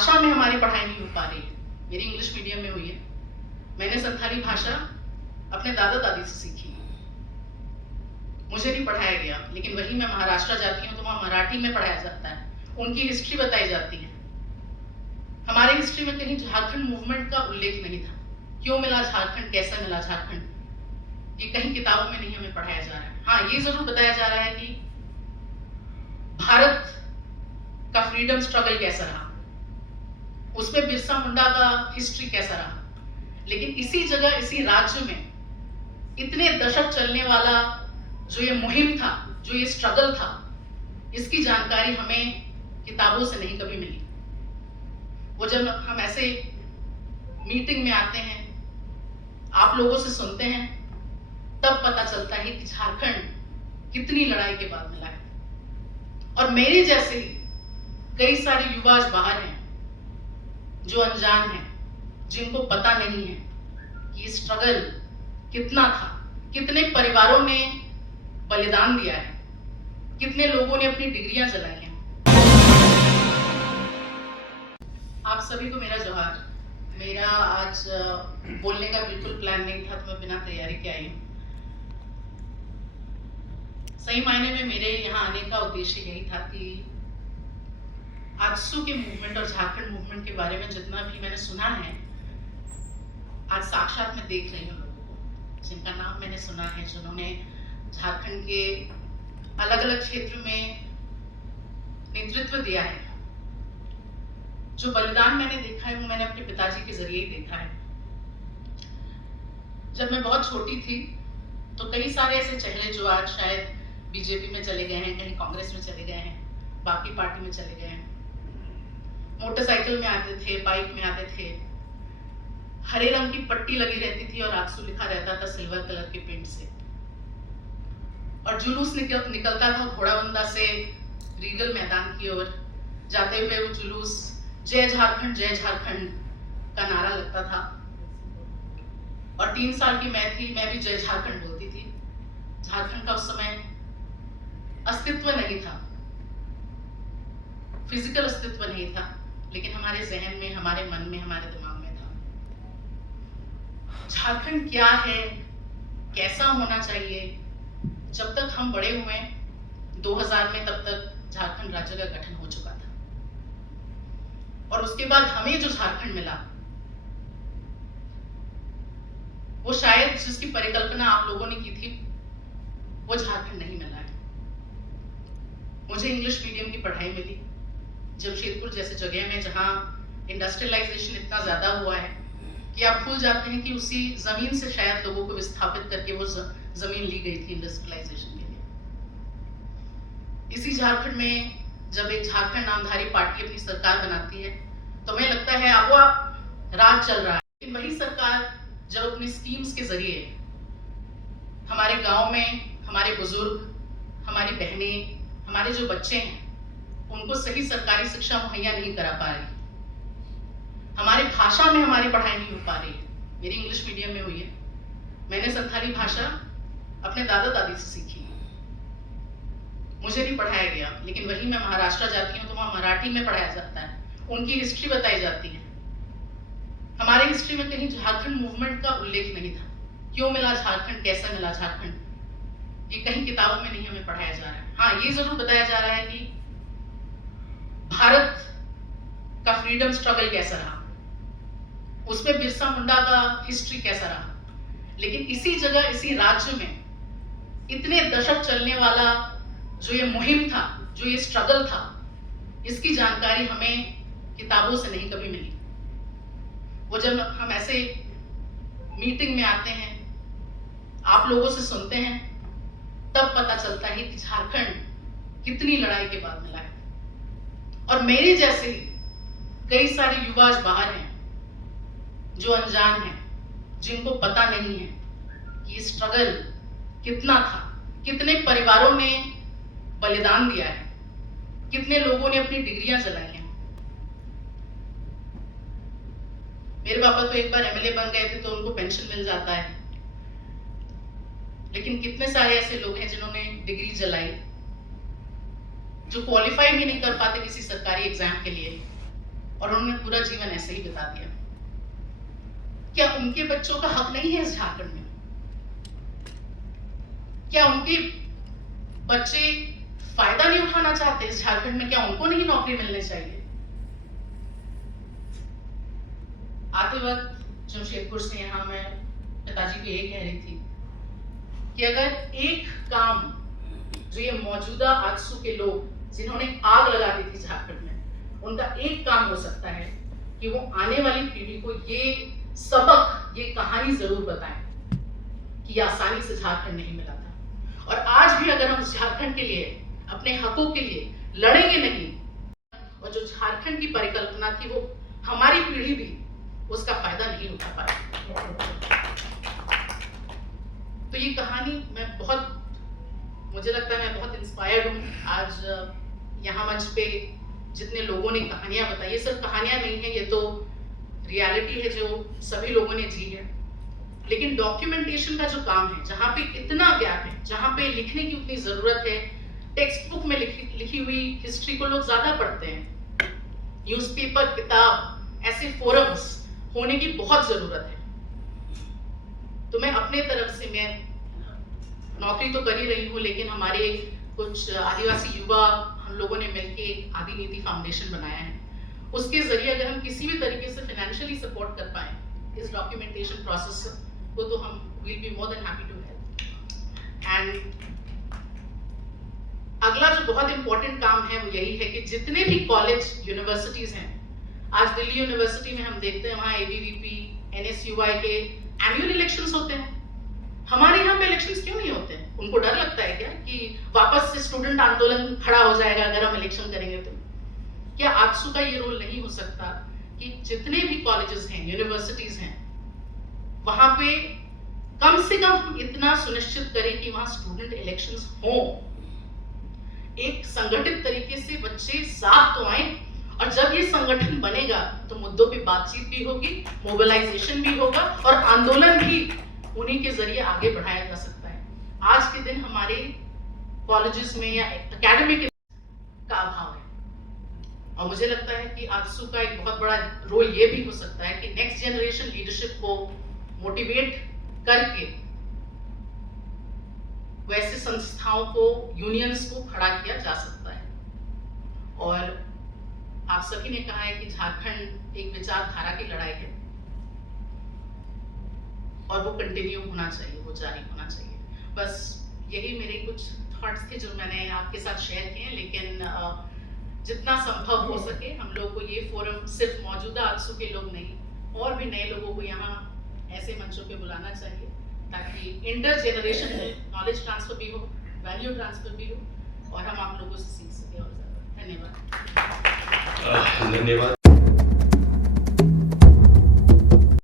भाषा में हमारी पढ़ाई नहीं हो पा रही है। मेरी इंग्लिश मीडियम में हुई है। मैंने संथाली भाषा अपने दादा दादी से सीखी, मुझे नहीं पढ़ाया गया, लेकिन वही मैं महाराष्ट्र जाती हूँ तो वहाँ मराठी में पढ़ाया जाता है, उनकी हिस्ट्री बताई जाती है। हमारी हिस्ट्री में कहीं झारखंड मूवमेंट का उल्लेख नहीं था। क्यों मिला झारखंड, कैसा मिला झारखंड, ये कहीं किताबों में नहीं हमें पढ़ाया जा रहा है। हाँ, ये जरूर बताया जा रहा है कि भारत का फ्रीडम स्ट्रगल कैसा रहा, उसमें बिरसा मुंडा का हिस्ट्री कैसा रहा, लेकिन इसी जगह, इसी राज्य में इतने दशक चलने वाला जो ये मुहिम था, जो ये स्ट्रगल था, इसकी जानकारी हमें किताबों से नहीं कभी मिली। वो जब हम ऐसे मीटिंग में आते हैं, आप लोगों से सुनते हैं, तब पता चलता है कि झारखंड कितनी लड़ाई के बाद मिला है। और मेरे जैसे ही कई सारे युवा आज बाहर हैं जो अनजान हैं, जिनको पता नहीं है कि ये स्ट्रगल कितना था, कितने परिवारों ने बलिदान दिया है, कितने लोगों ने अपनी डिग्रियां जलाई हैं। आप सभी को मेरा जोहार। मेरा आज बोलने का बिल्कुल प्लान नहीं था, तो मैं बिना तैयारी के आई हूँ। सही मायने में मेरे यहाँ आने का उद्देश्य यही था कि आजसू के मूवमेंट और झारखंड मूवमेंट के बारे में जितना भी मैंने सुना है, आज साक्षात में देख रही हूँ लोगों को जिनका नाम मैंने सुना है, जिन्होंने झारखंड के अलग अलग क्षेत्र में नेतृत्व दिया है। जो बलिदान मैंने देखा है वो मैंने अपने पिताजी के जरिए ही देखा है। जब मैं बहुत छोटी थी तो कई सारे ऐसे चेहरे जो आज शायद बीजेपी में चले गए हैं, कहीं कांग्रेस में चले गए हैं, बाकी पार्टी में चले गए हैं, मोटरसाइकिल में आते थे, बाइक में आते थे, हरे रंग की पट्टी लगी रहती थी और आजसू लिखा रहता था सिल्वर कलर के पेंट से, और जुलूस निकलता था घोड़ाबंदा से रीगल मैदान की ओर। जाते हुए वो जुलूस जय झारखंड का नारा लगता था। और 3 साल की मैं थी, मैं भी जय झारखंड बोलती थी। झारखंड का उस समय अस्तित्व नहीं था, फिजिकल अस्तित्व नहीं था, लेकिन हमारे जहन में, हमारे मन में, हमारे दिमाग में था। झारखंड क्या है, कैसा होना चाहिए, जब तक हम बड़े हुए 2000 में, तब तक झारखंड राज्य का गठन हो चुका था। और उसके बाद हमें जो झारखंड मिला, वो शायद जिसकी परिकल्पना आप लोगों ने की थी, वो झारखंड नहीं मिला है। मुझे इंग्लिश मीडियम की पढ़ाई मिली जमशेदपुर जैसे जगह में, जहां इंडस्ट्रियलाइजेशन इतना ज्यादा हुआ है कि आप भूल जाते हैं कि उसी जमीन से शायद लोगों को विस्थापित करके वो जमीन ली गई थी इंडस्ट्रियलाइजेशन के लिए। इसी झारखंड में जब एक झारखंड नामधारी पार्टी अपनी सरकार बनाती है तो हमें लगता है अब वो राज चल रहा है, लेकिन वही सरकार जब अपनी स्कीम्स के जरिए हमारे गांव में हमारे बुजुर्ग, हमारी बहनें, हमारे जो बच्चे हैं, उनको सही सरकारी शिक्षा मुहैया नहीं करा पा रही, हमारी भाषा में हमारी पढ़ाई नहीं हो पा रही है। मेरी इंग्लिश मीडियम में हुई है। मैंने संथाली भाषा अपने दादा दादी से सीखी, मुझे नहीं पढ़ाया गया, लेकिन वही मैं महाराष्ट्र जाती हूँ तो वहाँ मराठी में पढ़ाया जाता है, उनकी हिस्ट्री बताई जाती है। हमारी हिस्ट्री में कहीं झारखंड मूवमेंट का उल्लेख नहीं था। क्यों मिला झारखंड, कैसा मिला झारखंड, ये कहीं किताबों में नहीं हमें पढ़ाया जा रहा है। हाँ, ये जरूर बताया जा रहा है कि भारत का फ्रीडम स्ट्रगल कैसा रहा, उसमें बिरसा मुंडा का हिस्ट्री कैसा रहा, लेकिन इसी जगह, इसी राज्य में इतने दशक चलने वाला जो ये मुहिम था, जो ये स्ट्रगल था, इसकी जानकारी हमें किताबों से नहीं कभी मिली। वो जब हम ऐसे मीटिंग में आते हैं, आप लोगों से सुनते हैं, तब पता चलता है कि झारखंड कितनी लड़ाई के बाद मिला है। और मेरे जैसे ही कई सारे युवा आज बाहर हैं जो अनजान हैं, जिनको पता नहीं है कि ये स्ट्रगल कितना था, कितने परिवारों ने बलिदान दिया है, कितने लोगों ने अपनी डिग्रियां जलाई हैं। मेरे पापा तो एक बार एमएलए बन गए थे तो उनको पेंशन मिल जाता है, लेकिन कितने सारे ऐसे लोग हैं जिन्होंने डिग्री जलाई, जो क्वालिफाई भी नहीं कर पाते किसी सरकारी एग्जाम के लिए, और उन्होंने पूरा जीवन ऐसे ही बिता दिया। क्या उनके बच्चों का हक नहीं है इस झारखंड में? क्या उनके बच्चे फायदा नहीं उठाना चाहते इस झारखंड में? क्या उनको नहीं नौकरी मिलनी चाहिए? आते वक्त जमशेदपुर से यहाँ मैं पिताजी को यही कह रही थी कि अगर एक काम जो ये मौजूदा आजसू के लोग जिन्होंने आग लगा दी थी झारखंड में, उनका एक काम हो सकता है कि वो आने वाली पीढ़ी को ये सबक, ये कहानी जरूर बताएं कि ये आसानी से झारखंड नहीं मिला था। और आज भी अगर हम झारखंड के लिए, अपने हकों के लिए लड़ेंगे नहीं, और जो झारखंड की परिकल्पना थी वो हमारी पीढ़ी भी उसका फायदा नहीं उठा पाई। तो ये कहानी मुझे लगता है मैं बहुत इंस्पायर्ड हूँ। आज यहाँ मंच पे जितने लोगों ने कहानियां बताई, ये सिर्फ कहानियां नहीं है, ये तो रियलिटी है जो सभी लोगों ने जी है। लेकिन डॉक्यूमेंटेशन का जो काम है, जहाँ पे इतना गैप है, जहाँ पे लिखने की उतनी जरूरत है, टेक्स्ट बुक में लिखी हुई हिस्ट्री को लोग ज्यादा पढ़ते हैं, न्यूज़पेपर, किताब, ऐसे फोरम्स होने की बहुत जरूरत है। तो मैं अपने तरफ से, मैं नौकरी तो कर ही रही हूँ, लेकिन हमारे कुछ आदिवासी युवा, हम लोगों ने मिलकर आदि नीति फाउंडेशन बनाया है। उसके जरिए अगर हम किसी भी तरीके से फाइनेंशियली सपोर्ट कर पाए इस डॉक्यूमेंटेशन प्रोसेस को, तो हम will be more than happy to help. And अगला जो बहुत इंपॉर्टेंट काम है वो यही है कि जितने भी कॉलेज, यूनिवर्सिटीज हैं, आज दिल्ली यूनिवर्सिटी में हम देखते हैं वहाँ ABVP, NSUI के एनुअल इलेक्शंस होते हैं। हमारे यहाँ पे इलेक्शंस क्यों नहीं होते? उनको डर लगता है क्या कि वापस से स्टूडेंट आंदोलन खड़ा हो जाएगा अगर हम इलेक्शन करेंगे तो? क्या आजसू का ये रोल नहीं हो सकता कि जितने भी कॉलेजेस हैं, यूनिवर्सिटीज हैं, वहां पे कम से कम हम इतना सुनिश्चित करें कि वहां स्टूडेंट इलेक्शंस हो, एक संगठित तरीके से बच्चे साथ तो आए, और जब ये संगठन बनेगा तो मुद्दों पे बातचीत भी होगी, मोबिलाइजेशन भी होगा, और आंदोलन भी उन्हीं के जरिए आगे बढ़ाया जा सकता है। आज के दिन हमारे कॉलेजेस में या एकेडमिक का अभाव है, और मुझे लगता है कि आजसू का एक बहुत बड़ा रोल ये भी हो सकता है कि नेक्स्ट जनरेशन लीडरशिप को मोटिवेट करके वैसे संस्थाओं को, यूनियंस को खड़ा किया जा सकता है। और आप सभी ने कहा है कि झारखंड एक विचारधारा की लड़ाई है, और वो कंटिन्यू होना चाहिए, वो जारी होना चाहिए। बस यही मेरे कुछ थॉट्स थे जो मैंने आपके साथ शेयर किए हैं। लेकिन जितना संभव हो सके हम लोग को ये फोरम सिर्फ मौजूदा आजसू के लोग नहीं, और भी नए लोगों को यहाँ ऐसे मंचों पे बुलाना चाहिए, ताकि इंटर जनरेशन नॉलेज ट्रांसफर भी हो, वैल्यू ट्रांसफर भी हो, और हम आप लोगों से सीख सके और ज़्यादा। धन्यवाद। धन्यवाद।